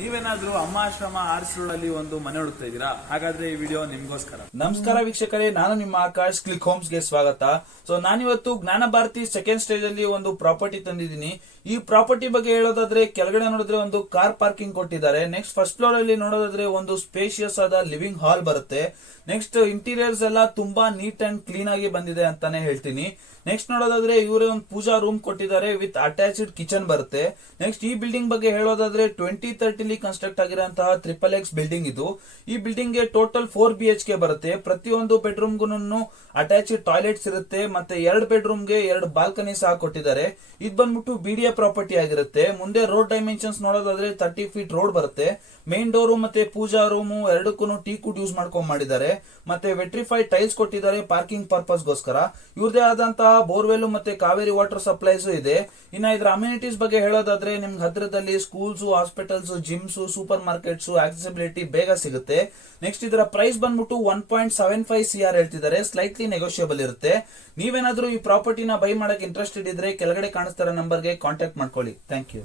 ನೀವೇನಾದ್ರೂ ಅಮ್ಮ ಆಶ್ರಮ ಆರ್ಟ್ಸ್ ರೋಡ್ ಅಲ್ಲಿ ಒಂದು ಮನೆ ಹುಡುಕ್ತಾ ಇದ್ದೀರಾ? ಹಾಗಾದ್ರೆ ಈ ವಿಡಿಯೋ ನಿಮ್ಗೋಸ್ಕರ. ನಮಸ್ಕಾರ ವೀಕ್ಷಕರೇ, ನಾನು ನಿಮ್ಮ ಆಕಾಶ್. ಕ್ಲಿಕ್ ಹೋಮ್ಸ್ ಗೆ ಸ್ವಾಗತ. ಸೊ ನಾನಿವತ್ತು ಜ್ಞಾನ ಭಾರತಿ ಸೆಕೆಂಡ್ ಸ್ಟೇಜ್ ಅಲ್ಲಿ ಒಂದು ಪ್ರಾಪರ್ಟಿ ತಂದಿದ್ದೀನಿ. ಈ ಪ್ರಾಪರ್ಟಿ ಬಗ್ಗೆ ಹೇಳೋದಾದ್ರೆ, ಕೆಳಗಡೆ ನೋಡಿದ್ರೆ ಒಂದು ಕಾರ್ ಪಾರ್ಕಿಂಗ್ ಕೊಟ್ಟಿದ್ದಾರೆ. ನೆಕ್ಸ್ಟ್ ಫಸ್ಟ್ ಫ್ಲೋರ್ ಅಲ್ಲಿ ನೋಡೋದಾದ್ರೆ ಒಂದು ಸ್ಪೇಷಿಯಸ್ ಆದ ಲಿವಿಂಗ್ ಹಾಲ್ ಬರುತ್ತೆ. ನೆಕ್ಸ್ಟ್ ಇಂಟೀರಿಯರ್ಸ್ ಎಲ್ಲ ತುಂಬಾ ನೀಟ್ ಅಂಡ್ ಕ್ಲೀನ್ ಆಗಿ ಬಂದಿದೆ ಅಂತಾನೆ ಹೇಳ್ತೀನಿ. ನೆಕ್ಸ್ಟ್ ನೋಡೋದಾದ್ರೆ ಇವರೇ ಒಂದು ಪೂಜಾ ರೂಮ್ ಕೊಟ್ಟಿದ್ದಾರೆ ವಿತ್ ಅಟ್ಯಾಚ್ಡ್ ಕಿಚನ್ ಬರುತ್ತೆ. ನೆಕ್ಸ್ಟ್ ಈ ಬಿಲ್ಡಿಂಗ್ ಬಗ್ಗೆ ಹೇಳೋದಾದ್ರೆ 2030 ಕನ್ಸ್ಟ್ರಕ್ಟ್ ಆಗಿರುವಂತಹ XXX ಬಿಲ್ಡಿಂಗ್ ಇದು. ಈ ಬಿಲ್ಡಿಂಗ್ ಗೆ ಟೋಟಲ್ 4 BHK ಬರುತ್ತೆ. ಪ್ರತಿಯೊಂದು ಬೆಡ್ರೂಮ್ ಗೂನು ಅಟ್ಯಾಚ್ಡ್ ಟಾಯ್ಲೆಟ್ಸ್ ಇರುತ್ತೆ. ಮತ್ತೆ 2 ಬೆಡ್ರೂಮ್ ಗೆ 2 ಬಾಲ್ಕನಿ ಸಹ ಕೊಟ್ಟಿದ್ದಾರೆ. ಇದು ಬಂದ್ಬಿಟ್ಟು BDA ಪ್ರಾಪರ್ಟಿ ಆಗಿರುತ್ತೆ. ಮುಂದೆ ರೋಡ್ ಡೈಮೆನ್ಷನ್ಸ್ ನೋಡೋದಾದ್ರೆ 30 ಫೀಟ್ ರೋಡ್ ಬರುತ್ತೆ. ಮೇನ್ ಡೋರು ಮತ್ತೆ ಪೂಜಾ ರೂಮು ಎರಡಕ್ಕೂ ಟೀ ಕುಡ್ ಯೂಸ್ ಮಾಡ್ಕೊಂಡ್ ಮಾಡಿದ್ದಾರೆ. ಮತ್ತೆ ವೆಟ್ರಿಫೈಡ್ ಟೈಲ್ಸ್ ಕೊಟ್ಟಿದ್ದಾರೆ ಪಾರ್ಕಿಂಗ್ ಪರ್ಪಸ್ ಗೋಸ್ಕರ. ಇವ್ರದೇ ಆದಂತಹ ಬೋರ್ವೆಲ್ ಮತ್ತೆ ಕಾವೇರಿ ವಾಟರ್ ಸಪ್ಲೈಸ್ ಇದೆ. ಇನ್ನ ಇದರ ಅಮ್ಯುನಿಟೀಸ್ ಬಗ್ಗೆ ಹೇಳೋದಾದ್ರೆ ನಿಮ್ಗೆ ಹತ್ರದಲ್ಲಿ schools, hospitals, gyms, supermarkets, accessibility ಬೇಗ ಸಿಗುತ್ತೆ. ನೆಕ್ಸ್ಟ್ ಇದರ ಪ್ರೈಸ್ ಬಂದ್ಬಿಟ್ಟು 1.75 CR ಹೇಳ್ತಿದ್ದಾರೆ. ಸ್ಲೈಟ್ಲಿ ನೆಗೋಷಿಯಬಲ್ ಇರುತ್ತೆ. ನೀವೇನಾದ್ರೂ ಈ ಪ್ರಾಪರ್ಟಿನ ಬೈ ಮಾಡಕ್ಕೆ ಇಂಟ್ರೆಸ್ಟೆಡ್ ಇದ್ರೆ ಕೆಳಗಡೆ ಕಾಣಿಸ್ತಾರ ನಂಬರ್ಗೆ ಕಾಂಟ್ಯಾಕ್ಟ್ ಮಾಡ್ಕೊಳ್ಳಿ. Thank you.